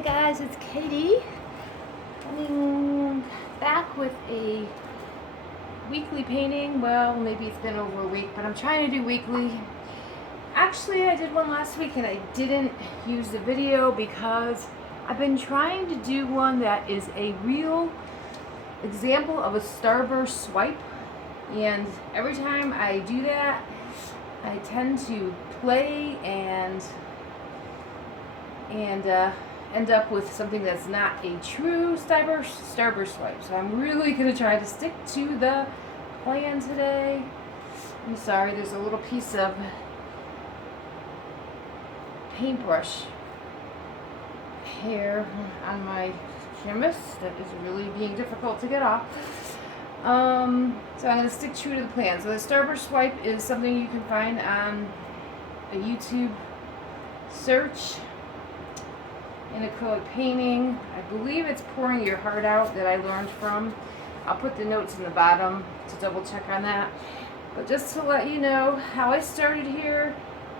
Hey guys, it's Katie coming back with a weekly painting. Well, maybe it's been over a week, but I'm trying to do weekly. Actually, I did one last week and I didn't use the video because I've been trying to do one that is a real example of a Starburst Swipe, and every time I do that I tend to play and end up with something that's not a true Starburst Swipe. So I'm really going to try to stick to the plan today. I'm sorry, there's a little piece of paintbrush hair on my canvas that is really being difficult to get off. So I'm going to stick true to the plan. So the Starburst Swipe is something you can find on a YouTube search. In acrylic painting. I believe it's Pouring Your Heart Out that I learned from. I'll put the notes in the bottom to double check on that. But just to let you know how I started here,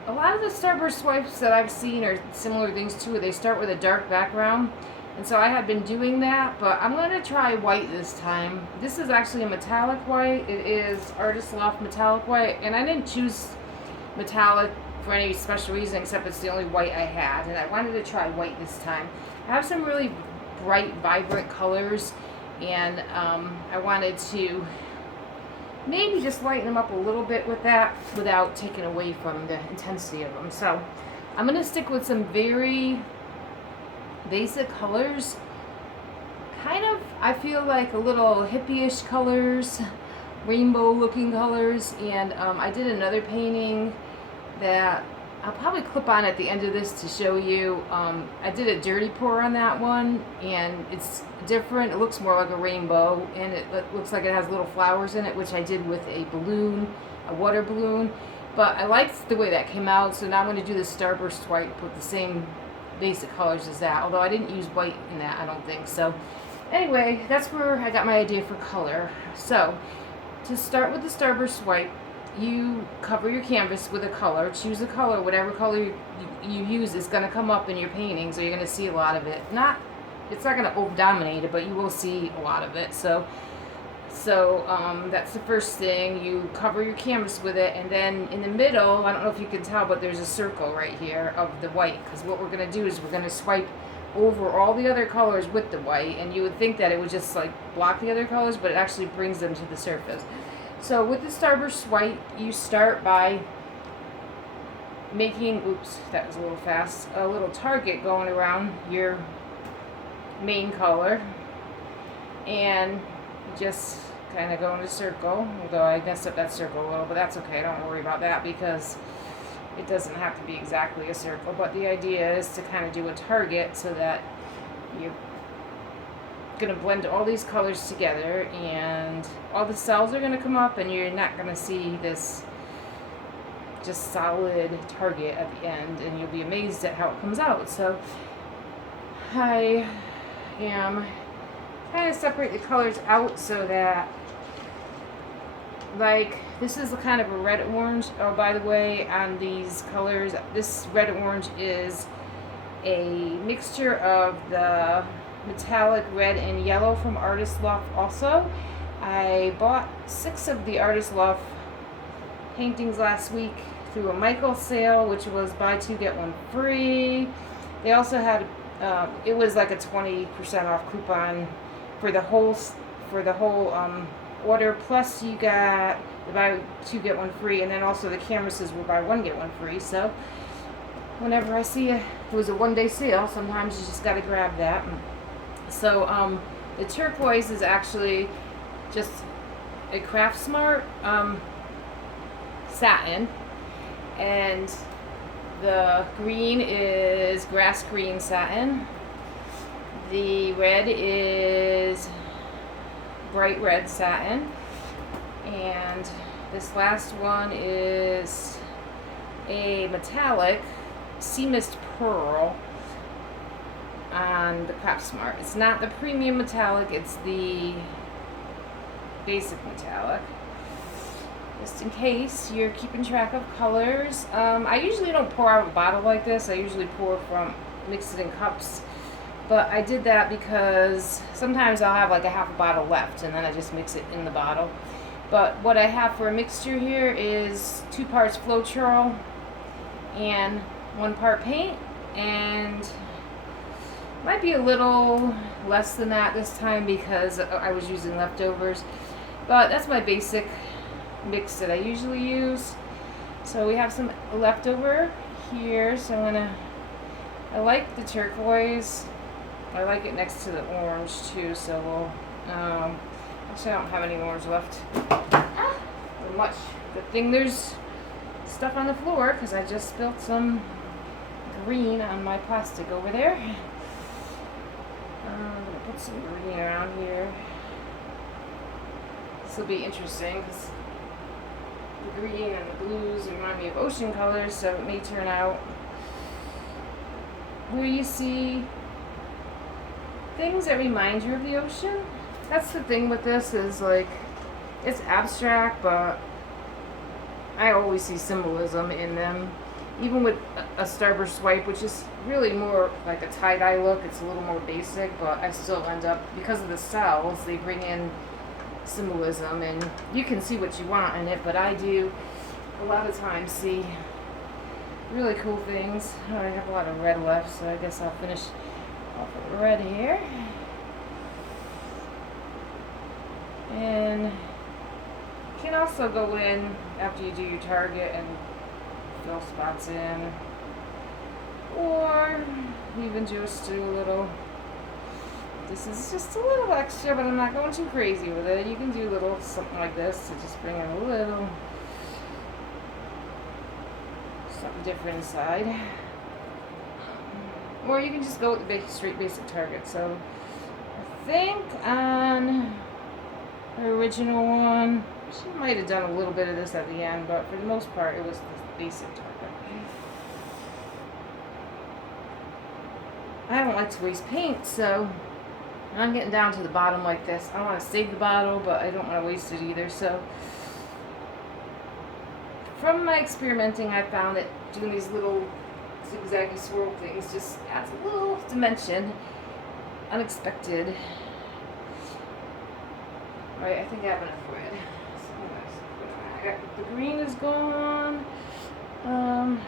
a lot of the Starburst Swipes that I've seen are similar things too. They start with a dark background. And so I had been doing that, but I'm going to try white this time. This is actually a metallic white. It is Artist Loft metallic white, and I didn't choose metallic for any special reason except it's the only white I had, and I wanted to try white this time. I have some really bright, vibrant colors, and I wanted to maybe just lighten them up a little bit with that without taking away from the intensity of them. So I'm going to stick with some very basic colors, kind of, I feel like a little hippie-ish colors, rainbow looking colors, and I did another painting that I'll probably clip on at the end of this to show you. I did a dirty pour on that one, and it's different. It looks more like a rainbow, and it looks like it has little flowers in it, which I did with a balloon, a water balloon. But I liked the way that came out, so now I'm going to do the Starburst Swipe with the same basic colors as that, although I didn't use white in that, I don't think. So anyway, that's where I got my idea for color. So to start with the Starburst Swipe, you cover your canvas with a color. Choose a color. Whatever color you use is going to come up in your painting, so you're going to see a lot of it. It's not going to over-dominate it, but you will see a lot of it. So that's the first thing. You cover your canvas with it, and then in the middle, I don't know if you can tell, but there's a circle right here of the white, because what we're going to do is we're going to swipe over all the other colors with the white, and you would think that it would just like block the other colors, but it actually brings them to the surface. So with the Starburst Swipe, you start by making, oops, that was a little fast, a little target going around your main color, and just kind of go in a circle, although I messed up that circle a little, but that's okay, I don't worry about that because it doesn't have to be exactly a circle, but the idea is to kind of do a target so that you're going to blend all these colors together, and all the cells are going to come up, and you're not going to see this just solid target at the end, and you'll be amazed at how it comes out. So I am kind of separate the colors out so that, like, this is a kind of a red orange. Oh, by the way, on these colors, this red orange is a mixture of the metallic red and yellow from Artist Loft also. I bought 6 of the Artist Loft paintings last week through a Michael sale, which was buy 2 get 1 free. They also had it was like a 20% off coupon for the whole order, plus you got the buy 2 get 1 free, and then also the canvases were buy 1 get 1 free. So whenever I see it was a one-day sale, sometimes you just got to grab that. So the turquoise is actually just a Craftsmart satin, and the green is grass green satin. The red is bright red satin, and this last one is a metallic sea mist pearl on the Craftsmart. It's not the premium metallic, it's the basic metallic. Just in case you're keeping track of colors. I usually don't pour out of a bottle like this. I usually pour from, mix it in cups. But I did that because sometimes I'll have like a half a bottle left and then I just mix it in the bottle. But what I have for a mixture here is 2 parts Floetrol and 1 part paint, and might be a little less than that this time because I was using leftovers. But that's my basic mix that I usually use. So we have some leftover here, so I like the turquoise. I like it next to the orange too, so we'll, actually I don't have any orange left. Or much. Good thing there's stuff on the floor because I just spilled some green on my plastic over there. I'm going to put some green around here. This will be interesting because the green and the blues remind me of ocean colors, so it may turn out where you see things that remind you of the ocean. That's the thing with this, is like, it's abstract, but I always see symbolism in them. Even with a Starburst Swipe, which is really more like a tie-dye look, it's a little more basic, but I still end up, because of the cells, they bring in symbolism, and you can see what you want in it, but I do a lot of times see really cool things. Oh, I have a lot of red left, so I guess I'll finish off with red here. And you can also go in after you do your target and fill spots in, or even just do a little, this is just a little extra, but I'm not going too crazy with it. You can do a little something like this to just bring in a little something different inside, or you can just go with the straight basic target. So I think on the original one, she might have done a little bit of this at the end, but for the most part it was the basic target. I don't like to waste paint, so I'm getting down to the bottom like this. I want to save the bottle, but I don't want to waste it either. So from my experimenting, I found that doing these little zigzaggy swirl things just adds a little dimension. Unexpected. Alright, I think I have enough red. The green is gone. The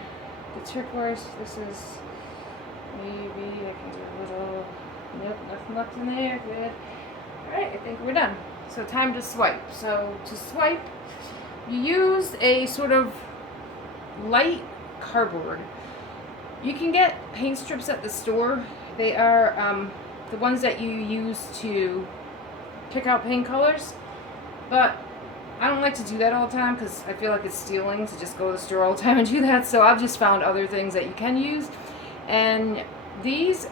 turquoise, this is maybe I can do a little. Nope, nothing left in there. Good. Alright, I think we're done. So time to swipe. So to swipe, you use a sort of light cardboard. You can get paint strips at the store. They are the ones that you use to pick out paint colors, but I don't like to do that all the time because I feel like it's stealing to just go to the store all the time and do that. So I've just found other things that you can use. And these,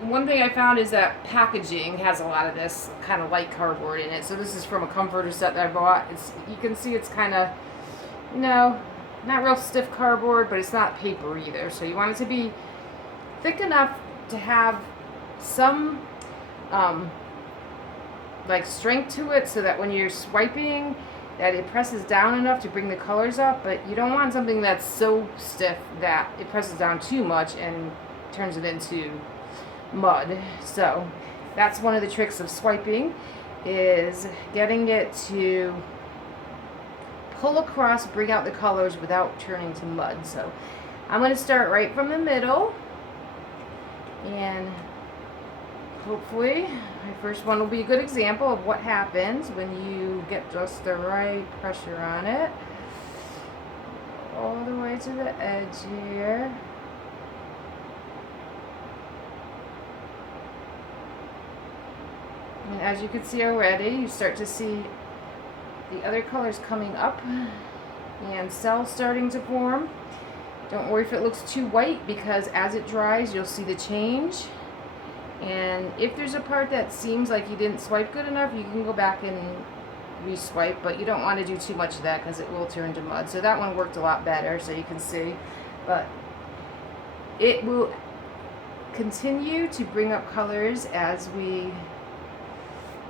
one thing I found is that packaging has a lot of this kind of light cardboard in it. So this is from a comforter set that I bought. You can see it's kind of, not real stiff cardboard, but it's not paper either. So you want it to be thick enough to have some like strength to it, so that when you're swiping, that it presses down enough to bring the colors up, but you don't want something that's so stiff that it presses down too much and turns it into mud. So that's one of the tricks of swiping, is getting it to pull across, bring out the colors without turning to mud. So I'm going to start right from the middle, and hopefully my first one will be a good example of what happens when you get just the right pressure on it. All the way to the edge here. And as you can see already, you start to see the other colors coming up and cells starting to form. Don't worry if it looks too white, because as it dries you'll see the change. And if there's a part that seems like you didn't swipe good enough, you can go back and re-swipe, but you don't want to do too much of that because it will turn to mud. So that one worked a lot better, so you can see. But it will continue to bring up colors as we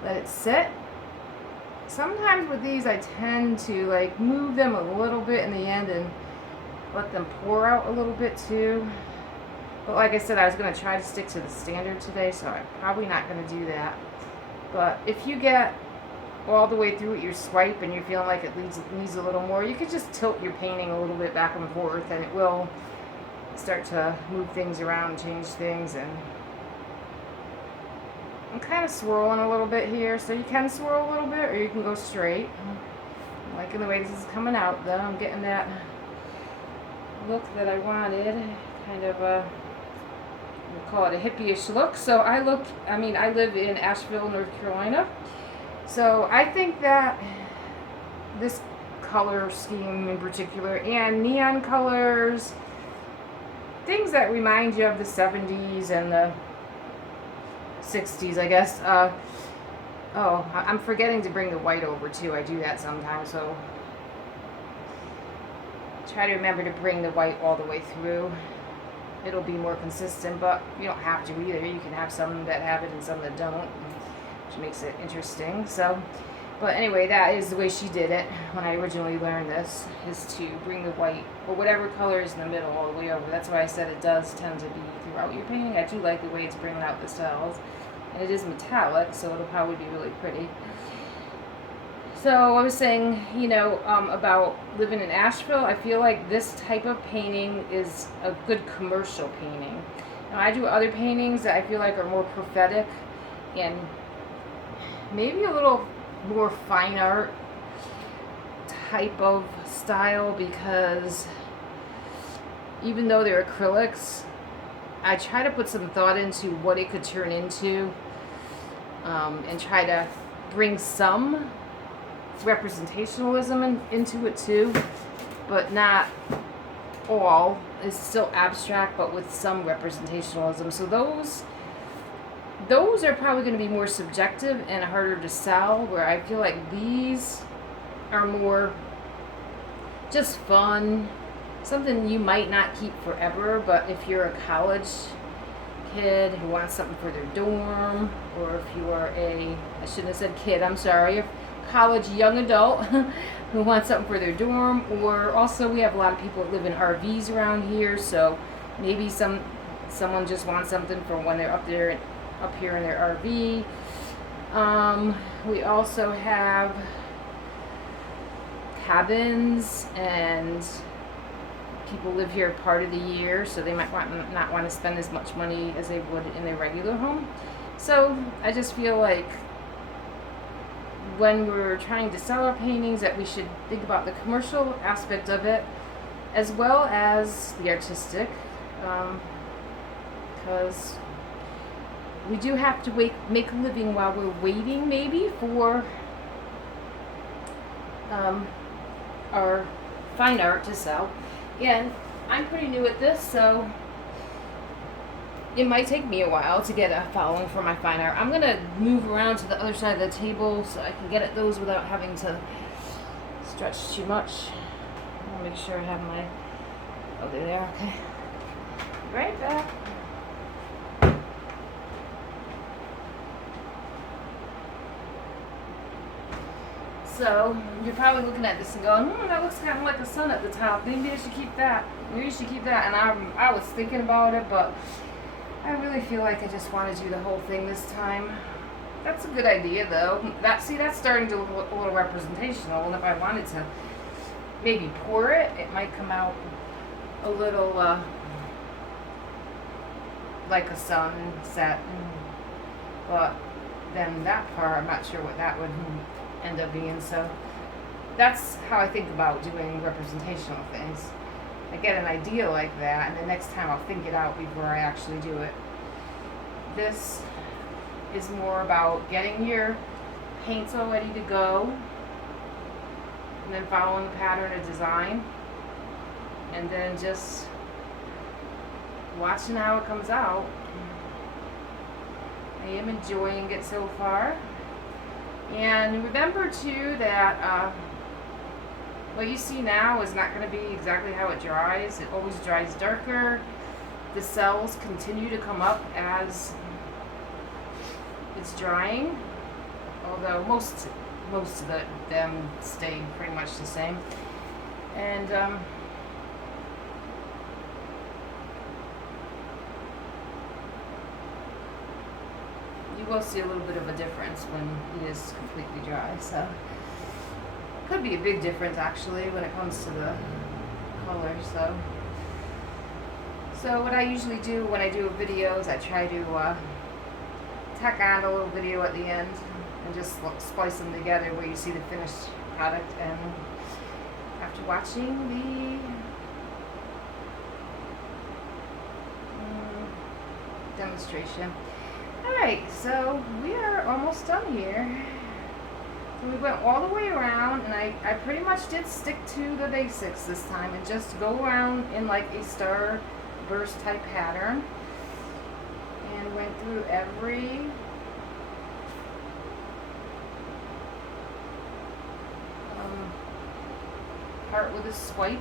let it sit. Sometimes with these I tend to like move them a little bit in the end and let them pour out a little bit too. But like I said, I was going to try to stick to the standard today, so I'm probably not going to do that. But if you get all the way through with your swipe and you're feeling like it needs a little more, you could just tilt your painting a little bit back and forth, and it will start to move things around, change things. And I'm kind of swirling a little bit here, so you can swirl a little bit or you can go straight. I'm liking the way this is coming out though. I'm getting that look that I wanted, kind of a, we'll call it a hippie-ish look. So I live in Asheville, North Carolina. So I think that this color scheme in particular, and neon colors, things that remind you of the 70s and the 60s, I guess. Oh, I'm forgetting to bring the white over too. I do that sometimes, so try to remember to bring the white all the way through. It'll be more consistent, but you don't have to either. You can have some that have it and some that don't, which makes it interesting. So, but anyway, that is the way she did it when I originally learned this, is to bring the white, or whatever color is in the middle, all the way over. That's why I said it does tend to be throughout your painting. I do like the way it's bringing out the cells. And it is metallic, so it'll probably be really pretty. So I was saying, about living in Asheville, I feel like this type of painting is a good commercial painting. Now, I do other paintings that I feel like are more prophetic and maybe a little more fine art type of style, because even though they're acrylics, I try to put some thought into what it could turn into, and try to bring some representationalism into it too, but not all. It's still abstract, but with some representationalism. So those are probably going to be more subjective and harder to sell, where I feel like these are more just fun, something you might not keep forever, but if you're a college kid who wants something for their dorm, or if you are I shouldn't have said kid, I'm sorry, a college young adult who wants something for their dorm, or also we have a lot of people that live in RVs around here, so maybe someone just wants something for when they're up here in their RV. We also have cabins, and people live here part of the year, so they might not want to spend as much money as they would in their regular home. So I just feel like when we're trying to sell our paintings, that we should think about the commercial aspect of it as well as the artistic, because we do have to make a living while we're waiting, maybe, for our fine art to sell. And I'm pretty new at this, so it might take me a while to get a following for my fine art. I'm going to move around to the other side of the table so I can get at those without having to stretch too much. I'll make sure I have my... Oh, they're there. Okay. Be right back. So, you're probably looking at this and going, that looks kind of like a sun at the top. Maybe I should keep that. Maybe you should keep that. And I was thinking about it, but I really feel like I just want to do the whole thing this time. That's a good idea, though. That's starting to look a little representational. And if I wanted to maybe pour it, it might come out a little like a sunset. But then that part, I'm not sure what that would end up being. So that's how I think about doing representational things. I get an idea like that, and the next time I'll think it out before I actually do it. This is more about getting your paints all ready to go, and then following the pattern of design, and then just watching how it comes out. I am enjoying it so far. And remember too that what you see now is not going to be exactly how it dries. It always dries darker. The cells continue to come up as it's drying, although most of them stay pretty much the same. And you will see a little bit of a difference when it is completely dry. So could be a big difference actually when it comes to the color. So what I usually do when I do videos, I try to tack on a little video at the end and just splice them together where you see the finished product. And after watching the demonstration. Alright, so we are almost done here. So we went all the way around, and I pretty much did stick to the basics this time and just go around in like a starburst type pattern and went through every part with a swipe.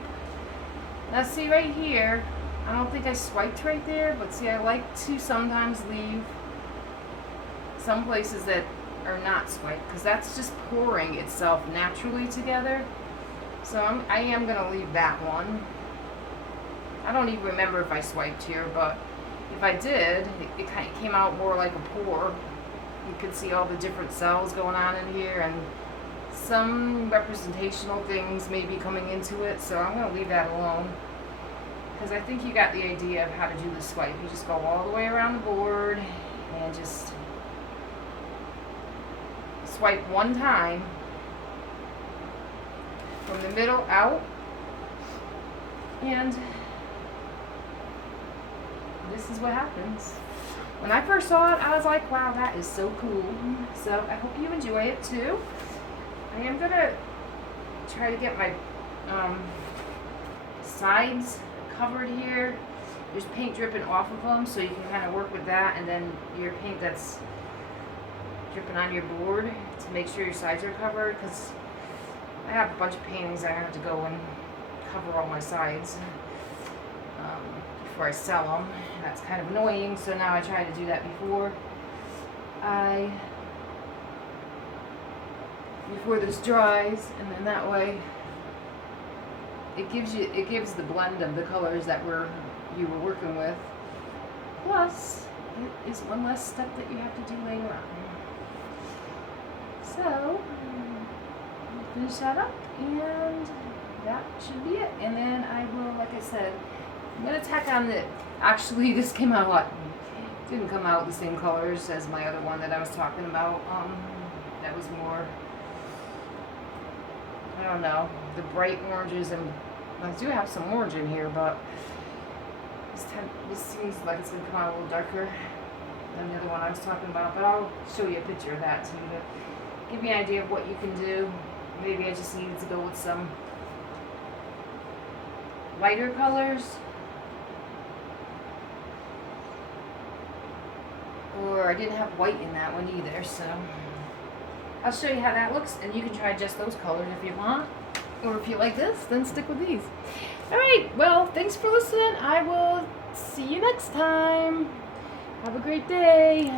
Now see right here, I don't think I swiped right there, but see, I like to sometimes leave some places that are not swiped, because that's just pouring itself naturally together. So I am going to leave that one. I don't even remember if I swiped here, but if I did, it kind of came out more like a pour. You could see all the different cells going on in here, and some representational things may be coming into it, so I'm going to leave that alone. Because I think you got the idea of how to do the swipe. You just go all the way around the board and just swipe one time from the middle out, and this is what happens. When I first saw it, I was like, wow, that is so cool. So I hope you enjoy it too. I am gonna try to get my sides covered here. There's paint dripping off of them, so you can kind of work with that, and then your paint that's dripping on your board to make sure your sides are covered, because I have a bunch of paintings I have to go and cover all my sides before I sell them. That's kind of annoying, so now I try to do that before this dries, and then that way it gives the blend of the colors that you were working with. Plus, it is one less step that you have to do later on. So, finish that up, and that should be it. And then I will, like I said, I'm going to tack on the, actually this came out a lot, didn't come out the same colors as my other one that I was talking about. That was more, I don't know, the bright oranges, and I do have some orange in here, but this seems like it's going to come out a little darker than the other one I was talking about. But I'll show you a picture of that too to give you an idea of what you can do. Maybe I just needed to go with some lighter colors, or I didn't have white in that one either, so I'll show you how that looks, and you can try just those colors if you want, or if you like this, then stick with these. Alright, well, thanks for listening. I will see you next time. Have a great day.